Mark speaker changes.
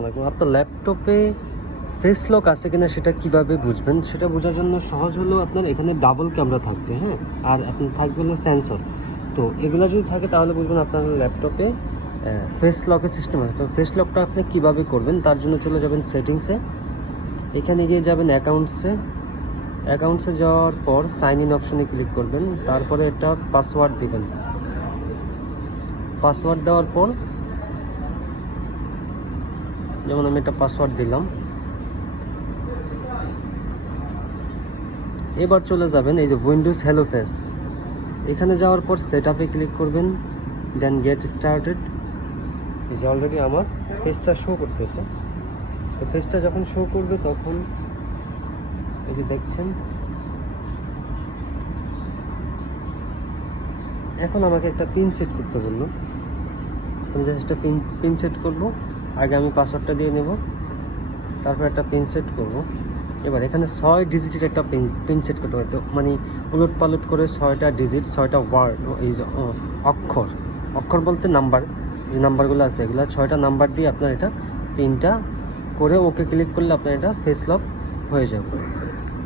Speaker 1: আলাইকুম। আপনার ল্যাপটপে ফেস লক আছে কিনা সেটা কীভাবে বুঝবেন? সেটা বোঝার জন্য সহজ হলো আপনার এখানে ডাবল ক্যামেরা থাকবে হ্যাঁ? আর আপনার থাকবে হলো সেন্সর তো এগুলো যদি থাকে তাহলে বুঝবেন আপনার ল্যাপটপে ফেস লকের সিস্টেম আছে। তো ফেস লকটা আপনি কীভাবে করবেন? তার জন্য চলে যাবেন সেটিংসে এখানে গিয়ে যাবেন অ্যাকাউন্টসে অ্যাকাউন্টসে যাওয়ার পর সাইন ইন অপশনে ক্লিক করবেন। তারপরে এটা পাসওয়ার্ড দিবেন। পাসওয়ার্ড দেওয়ার পর যেমন আমি একটা পাসওয়ার্ড দিলাম। এবার চলে যাবেন এই যে উইন্ডোজ হ্যালো ফেস এখানে যাওয়ার পর সেট আপে ক্লিক করবেন দেন গেট স্টার্টেড এই যে অলরেডি আমার ফেসটা শো করতেছে। তো ফেসটা যখন শো করবে তখন এই যে দেখছেন। এখন আমাকে একটা পিন সেট করতে বলল। আমি জাস্ট একটা পিন পিন সেট করব। আগে আমি পাসওয়ার্ডটা দিয়ে নেব। তারপর একটা পিন সেট করব। এবার এখানে ছয় ডিজিটের একটা পিন পিন সেট করতে হবে। মানে উলট পালট করে ছয়টা ডিজিট ছয়টা ওয়ার্ড এই অক্ষর। অক্ষর বলতে নাম্বার যে নাম্বারগুলো আছে এগুলো ছয়টা নাম্বার দিয়ে আপনার এটা পিনটা করে ওকে ক্লিক করলে আপনার এটা ফেস লক হয়ে যাবে।